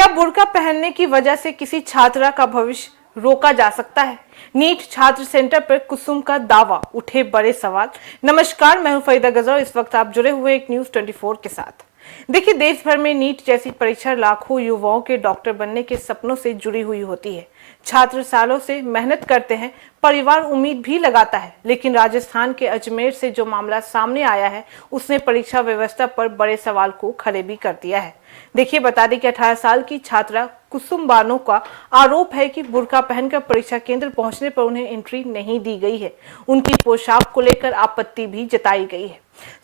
क्या बुर्का पहनने की वजह से किसी छात्रा का भविष्य रोका जा सकता है? नीट छात्र सेंटर पर कुसुम का दावा, उठे बड़े सवाल। नमस्कार, मैं हूं फरीदा गजर। इस वक्त आप जुड़े हुए एक न्यूज 24 के साथ। देखिए, देश भर में नीट जैसी परीक्षा लाखों युवाओं के डॉक्टर बनने के सपनों से जुड़ी हुई होती है। छात्र सालों से मेहनत करते हैं, परिवार उम्मीद भी लगाता है, लेकिन राजस्थान के अजमेर से जो मामला सामने आया है उसने परीक्षा व्यवस्था पर बड़े सवाल को खड़े भी कर दिया है। देखिए, बता दें कि 18 साल की छात्रा कुसुम बानो का आरोप है कि बुर्का पहनकर परीक्षा केंद्र पहुंचने पर उन्हें एंट्री नहीं दी गई है। उनकी पोशाक को लेकर आपत्ति भी जताई गई है।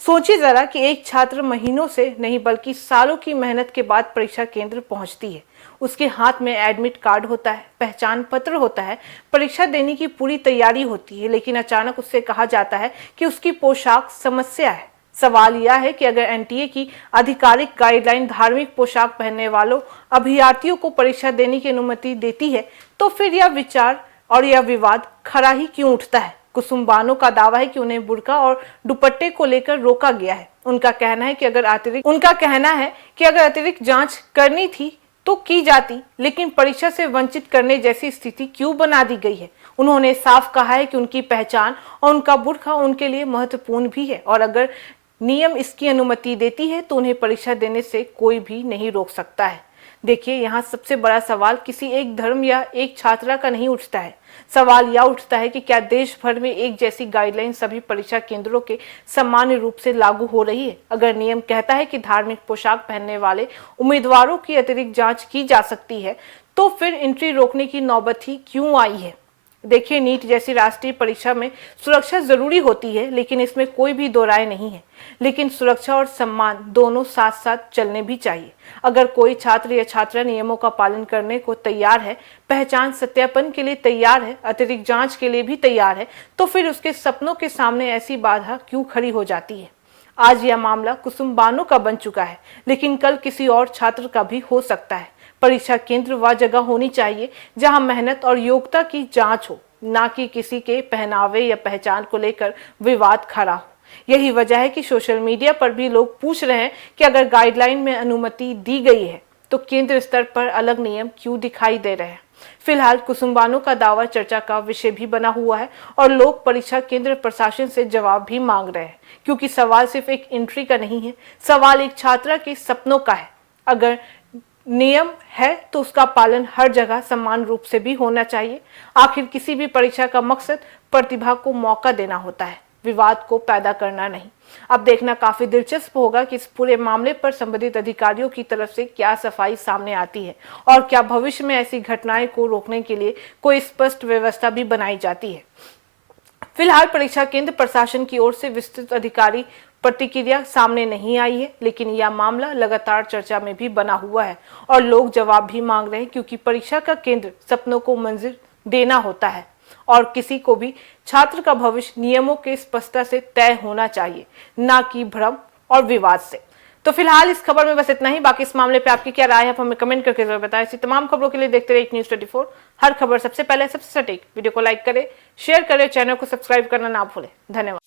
सोचिए जरा कि एक छात्र महीनों से नहीं बल्कि सालों की मेहनत के बाद परीक्षा केंद्र पहुंचती है। उसके हाथ में एडमिट कार्ड होता है, पहचान पत्र होता है, परीक्षा देने की पूरी तैयारी होती है, लेकिन अचानक उससे कहा जाता है कि उसकी पोशाक समस्या है। सवाल यह है कि अगर एनटीए की आधिकारिक गाइडलाइन धार्मिक पोशाक पहनने वालों अभ्यर्थियों को परीक्षा देने की अनुमति देती है, तो फिर यह विचार और यह विवाद खड़ा ही क्यों उठता है? कुसुम बानो का दावा है कि उन्हें बुर्का और दुपट्टे को लेकर रोका गया है। उनका कहना है कि अगर अतिरिक्त जांच करनी थी तो की जाती, लेकिन परीक्षा से वंचित करने जैसी स्थिति क्यों बना दी गई है। उन्होंने साफ कहा है कि उनकी पहचान और उनका बुर्का उनके लिए महत्वपूर्ण भी है, और अगर नियम इसकी अनुमति देती है तो उन्हें परीक्षा देने से कोई भी नहीं रोक सकता है। देखिए, यहाँ सबसे बड़ा सवाल किसी एक धर्म या एक छात्रा का नहीं उठता है। सवाल यह उठता है कि क्या देश भर में एक जैसी गाइडलाइन सभी परीक्षा केंद्रों के सामान्य रूप से लागू हो रही है? अगर नियम कहता है कि धार्मिक पोशाक पहनने वाले उम्मीदवारों की अतिरिक्त जांच की जा सकती है, तो फिर एंट्री रोकने की नौबत ही क्यों आई है? देखिए, नीट जैसी राष्ट्रीय परीक्षा में सुरक्षा जरूरी होती है, लेकिन इसमें कोई भी दो राय नहीं है। लेकिन सुरक्षा और सम्मान दोनों साथ साथ चलने भी चाहिए। अगर कोई छात्र या छात्रा नियमों का पालन करने को तैयार है, पहचान सत्यापन के लिए तैयार है, अतिरिक्त जांच के लिए भी तैयार है, तो फिर उसके सपनों के सामने ऐसी बाधा क्यों खड़ी हो जाती है? आज यह मामला कुसुम बानो का बन चुका है, लेकिन कल किसी और छात्र का भी हो सकता है। परीक्षा केंद्र वह जगह होनी चाहिए जहां मेहनत और योग्यता की जांच हो, ना कि किसी के पहनावे या पहचान को लेकर विवाद खड़ा हो। यही वजह है कि सोशल मीडिया पर भी लोग पूछ रहे हैं कि अगर गाइडलाइन में अनुमति दी गई है तो केंद्र स्तर पर अलग नियम क्यों दिखाई दे रहे हैं। फिलहाल कुसुम बानो का दावा चर्चा का विषय भी बना हुआ है और लोग परीक्षा केंद्र प्रशासन से जवाब भी मांग रहे हैं, क्योंकि सवाल सिर्फ एक एंट्री का नहीं है, सवाल एक छात्रा के सपनों का है। अगर नियम है तो उसका पालन हर जगह समान रूप से भी होना चाहिए। आखिर किसी भी परीक्षा का मकसद प्रतिभा को मौका देना होता है, विवाद को पैदा करना नहीं। अब देखना काफी दिलचस्प होगा कि इस पूरे मामले पर संबंधित अधिकारियों की तरफ से क्या सफाई सामने आती है और क्या भविष्य में ऐसी घटनाएं को रोकने के लिए कोई स्पष्ट व्यवस्था भी बनाई जाती है। फिलहाल परीक्षा केंद्र प्रशासन की ओर से विस्तृत अधिकारी प्रतिक्रिया सामने नहीं आई है, लेकिन यह मामला लगातार चर्चा में भी बना हुआ है और लोग जवाब भी मांग रहे हैं, क्योंकि परीक्षा का केंद्र सपनों को मंजिल देना होता है और किसी को भी छात्र का भविष्य नियमों के स्पष्टता से तय होना चाहिए, ना कि भ्रम और विवाद से। तो फिलहाल इस खबर में बस इतना ही। बाकी इस मामले पे आपकी क्या राय है, आप हमें कमेंट करके जरूर बताएं। ऐसी तमाम खबरों के लिए देखते रहिए न्यूज 24, हर खबर सबसे पहले सबसे सटीक। वीडियो को लाइक करें, शेयर करें, चैनल को सब्सक्राइब करना ना भूलें। धन्यवाद।